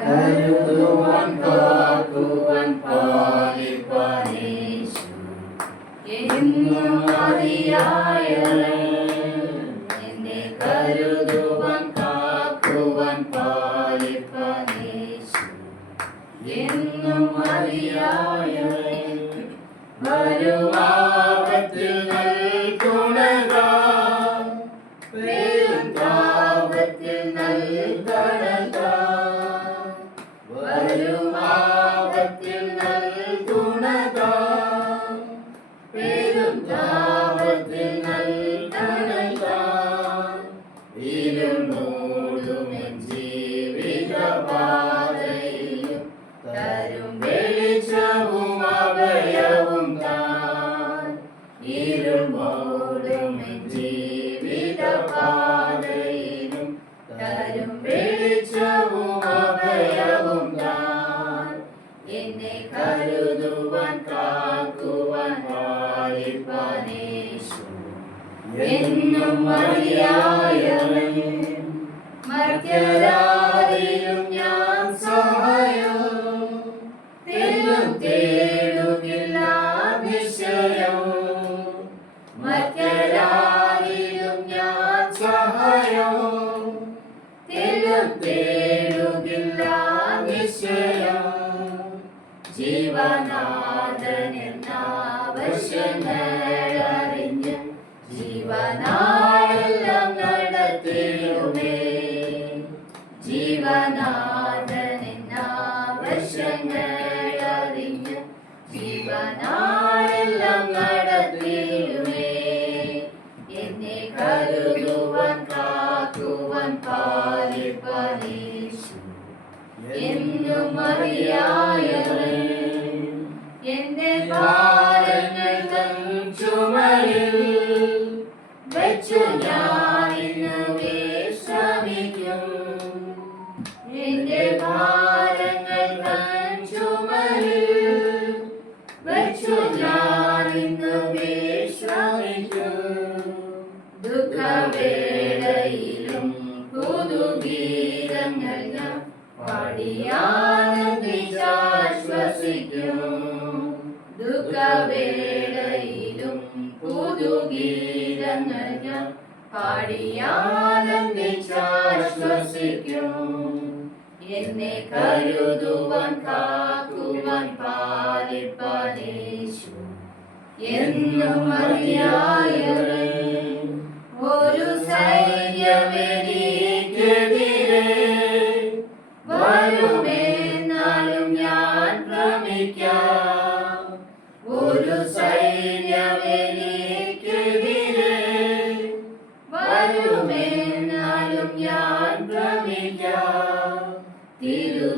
കരുതുവാൻ കാക്കുവാൻ പാലിപ്പാൻ യേശു എന്നും മതിയായവൻ. എന്നെ കരുതുവാൻ കാക്കുവാൻ പാലിപ്പാൻ യേശു എന്നും മതിയായവൻ. വരുമാപത്തിൽ നൽകുണതാൻ, പെരുംതാപത്തിൽ നൽകണതാൻ. വരുമാപത്തിൽ നൽകുണതാൻ, പെരുംതാപത്തിൽ നൽകണതാൻ. ഇരുൾ മൂടുമെൻ ജീവിതപാതയിലും തരും വെളിച്ചവും അഭയവും താൻ. ഇരുൾ മൂടുമെൻ ജീവിതപാതയിലും തരും വെളിച്ചവും അഭയവും താൻ. എന്നെ കരുതുവാൻ കാക്കുവാൻ പാലിപ്പാൻ യേശു എന്നും മതിയായവൻ. മർത്യരാരിലും ഞാൻ സഹായം തെല്ലും തേടുകില്ല നിശ്ചയം. മർത്യരാരിലും ഞാൻ സഹായം തെല്ലും തേടുകില്ല നിശ്ചയം. ജീവനാഥനെന്ന ആവശ്യങ്ങളറിഞ്ഞ് ജീവനാളെല്ലാം നടത്തിടുമേ. ജീവനാഥനെന്ന ആവശ്യങ്ങളറിഞ്ഞ് ജീവനാളെല്ലാം നടത്തിടുമേ. എന്നെ കരുതുവാൻ കാക്കുവാൻ പാലിപ്പാൻ യേശു എന്നും മതിയായവൻ. എന്റെ ഭാരങ്ങൾ തൻ ചുമലിൽ വെച്ചു ഞാനിന്ന് വിശ്രമിക്കും. എന്റെ ഭാരങ്ങൾ തൻ ചുമലിൽ വെച്ചു ഞാനിന്ന് വിശ്രമിക്കും. ദുഃഖവേളയിലും പുതുഗീതങ്ങൾ ഞാൻ പാടിയാനന്ദിച്ചാശ്വസിക്കും. ദുഃഖവേളയിലും പുതുഗീതങ്ങൾ ഞാൻ പാടിയാനന്ദിച്ചാശ്വസിക്കും. എന്നെ കരുതുവാൻ കാക്കുവാൻ പാലിപ്പാൻ യേശു എന്നും മതിയായവൻ. ഒരു സൈന്യമെനിക്കെതിരെ വരുമെന്നാലും ഞാൻ ഭ്രമിക്കാം. ഒരു സൈന്യമെനിക്കെതിരെ വരുമെന്നാലും ഞാൻ ഭ്രമിക്കാം. തിരുച്ചിറകുകളാൽ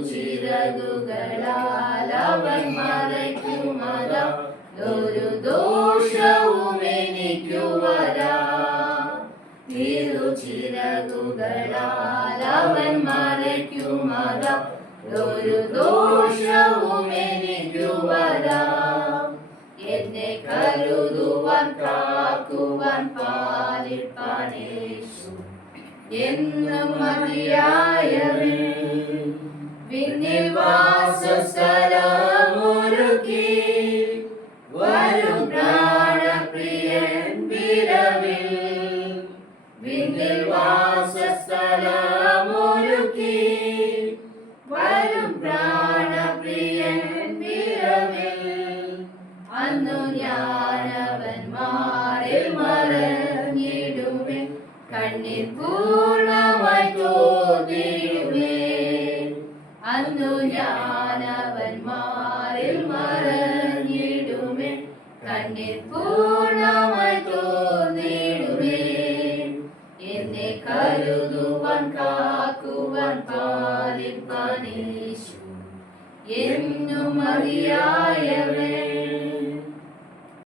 അവൻ മറയ്ക്കുമതാ, ഒരു ദോഷവും എനിക്കു വരാം. തിരുച്ചിറകുകളാൽ അവൻ മറയ്ക്കുമതാ, ഒരു ദോഷവും എനിക്കു വരാം. എന്നെ കരുതുവാൻ കാക്കുവാൻ പാലിപ്പാൻ യേശു എന്നും മതിയായവൻ. വിണ്ണിൽ വാസസ്ഥലമൊരുക്കി വരും പ്രാണപ്രിയൻ വിരവിൽ. വിണ്ണിൽ വാസസ്ഥലമൊരുക്കി വരും പ്രാണപ്രിയൻ വിരവിൽ. അന്നു ഞാനവന്മാരിൽ മറഞ്ഞിടുമേ, കണ്ണീർ പൂർണ്ണമായി തോന്നിടുമേ. അന്നു ഞാനവന്മാരിൽ മറഞ്ഞിടുമേ, കണ്ണീർ പൂർണ്ണമായി തോന്നിടുമേ. എന്നെ കരുതുവാൻ കാക്കുവാൻ പാലിപ്പാൻ യേശു എന്നും മതിയായവൻ.